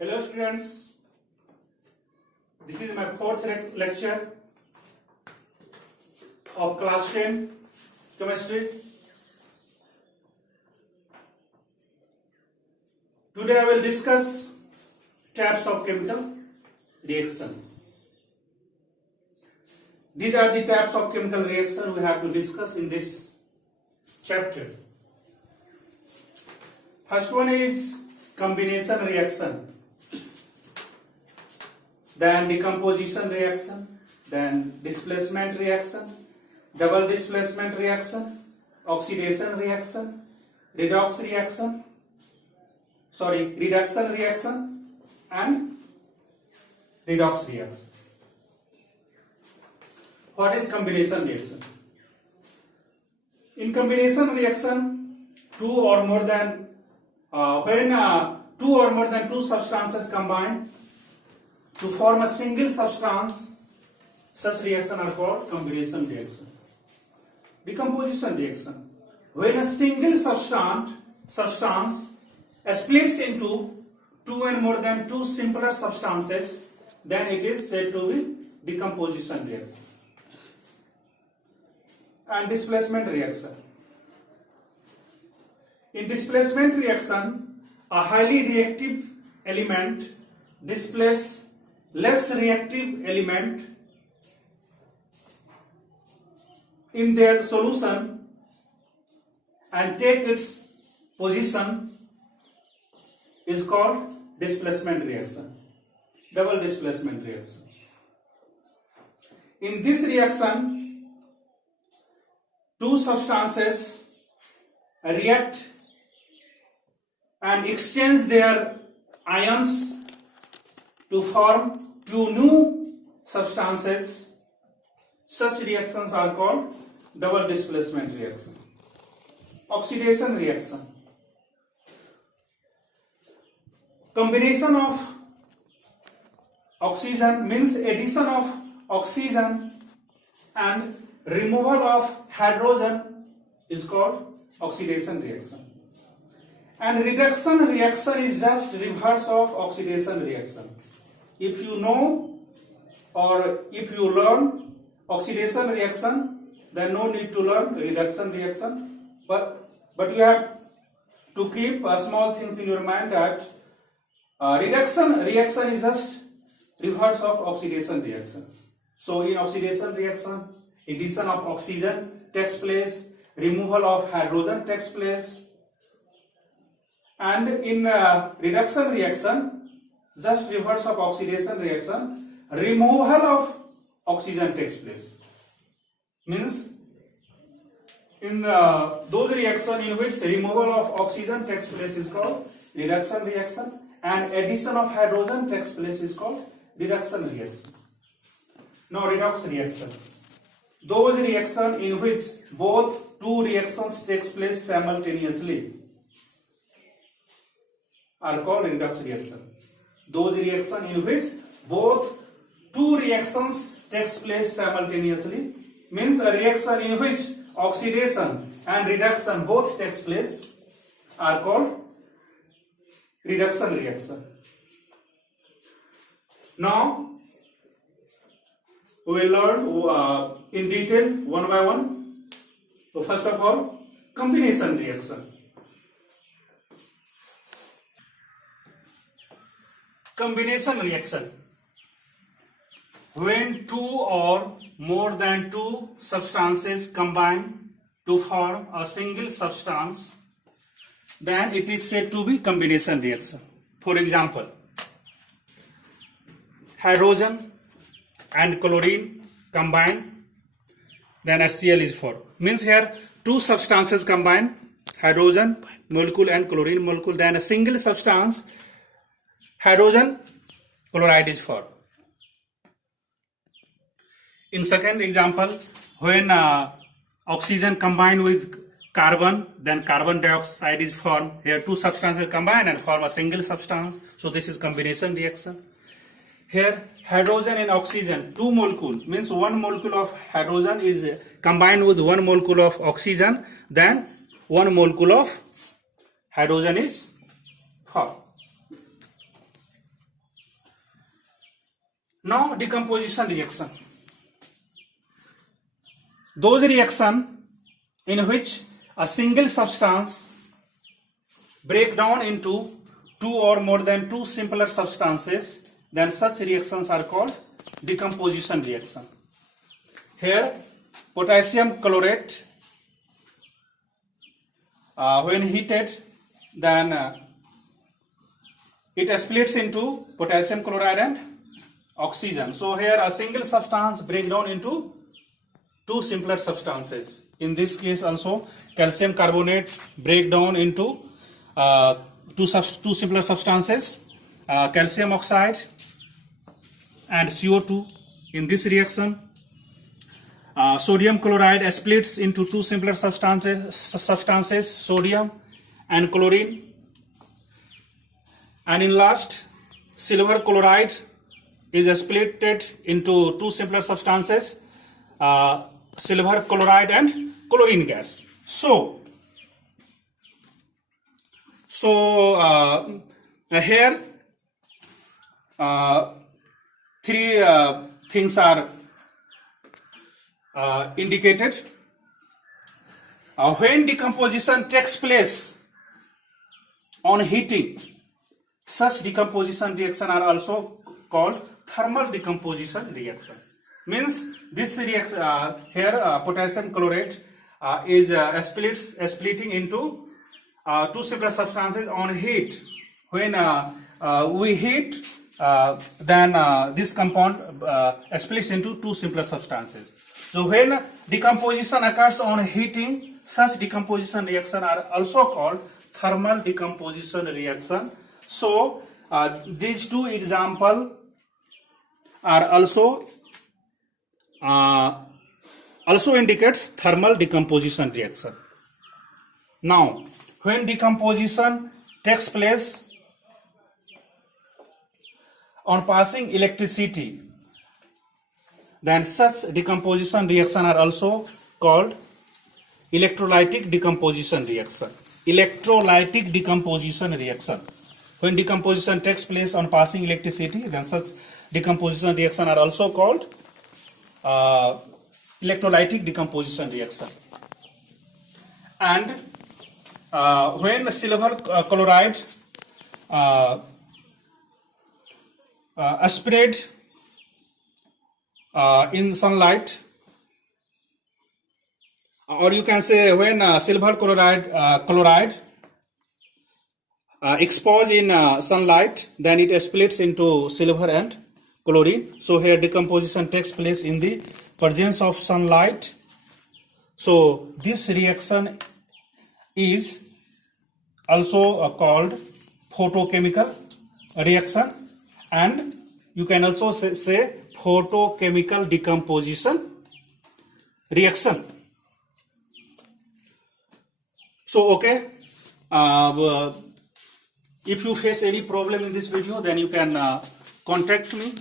Hello students, this is my fourth lecture of class 10 chemistry. Today I will discuss types of chemical reaction. These are the types of chemical reaction we have to discuss in this chapter. First one is combination reaction, then decomposition reaction, then displacement reaction, double displacement reaction, oxidation reaction, reduction reaction, and redox reaction. What is combination reaction? In combination reaction, when two or more than two substances combine to form a single substance, such reaction are called combination reaction. Decomposition reaction, when a single substance splits into two and more than two simpler substances, then it is said to be decomposition reaction. And displacement reaction. In displacement reaction, a highly reactive element displaces less reactive element in their solution and take its position is called displacement reaction, double displacement reaction. In this reaction, two substances react and exchange their ions to form two new substances. Such reactions are called double displacement reaction. Oxidation reaction. Combination of oxygen means addition of oxygen and removal of hydrogen is called oxidation reaction. And reduction reaction is just reverse of oxidation reaction. If you know or if you learn oxidation reaction, then no need to learn reduction reaction. But you have to keep small things in your mind that reduction reaction is just reverse of oxidation reaction. So in oxidation reaction, addition of oxygen takes place, removal of hydrogen takes place, and in reduction reaction, just reverse of oxidation reaction, removal of oxygen takes place. Means in those reactions in which removal of oxygen takes place is called reduction reaction, and addition of hydrogen takes place is called reduction reaction. Now redox reaction. Those reactions in which both two reactions takes place simultaneously are called redox reaction. Those reactions in which both two reactions takes place simultaneously means a reaction in which oxidation and reduction both takes place are called reduction reaction. Now we will learn in detail one by one. So first of all, combination reaction. Combination reaction. When two or more than two substances combine to form a single substance, then it is said to be combination reaction. For example, hydrogen and chlorine combine, then HCl is formed. Means here two substances combine, hydrogen molecule and chlorine molecule, then a single substance, hydrogen chloride is formed. In second example, when oxygen combine with carbon, then carbon dioxide is formed. Here two substances combine and form a single substance. So this is combination reaction. Here hydrogen and oxygen, two molecules, means one molecule of hydrogen is combined with one molecule of oxygen, then one molecule of hydrogen is formed. Now decomposition reaction. Those reaction in which a single substance break down into two or more than two simpler substances, then such reactions are called decomposition reaction. Here potassium chlorate when heated, then it splits into potassium chloride and oxygen. So here a single substance break down into two simpler substances. In this case also calcium carbonate break down into two simpler substances, calcium oxide and CO2. In this reaction sodium chloride splits into two simpler substances, sodium and chlorine. And in last, silver chloride is split into two simpler substances, silver chloride and chlorine gas. So here three things are indicated. When decomposition takes place on heating, such decomposition reaction are also called thermal decomposition reaction. Means this reaction here potassium chlorate is splitting into two simpler substances on heat. When we heat, then this compound splits into two simpler substances. So when decomposition occurs on heating, such decomposition reaction are also called thermal decomposition reaction. So these two examples are also indicates thermal decomposition reaction. Now when decomposition takes place on passing electricity, then such decomposition reaction are also called electrolytic decomposition reaction. Electrolytic decomposition reaction. When decomposition takes place on passing electricity, then such decomposition reaction are also called electrolytic decomposition reaction. And when silver chloride spread in sunlight, or you can say when silver chloride exposed in sunlight, then it splits into silver and chlorine. So here decomposition takes place in the presence of sunlight. So this reaction is also called photochemical reaction, and you can also say photochemical decomposition reaction. So okay, if you face any problem in this video, then you can contact me.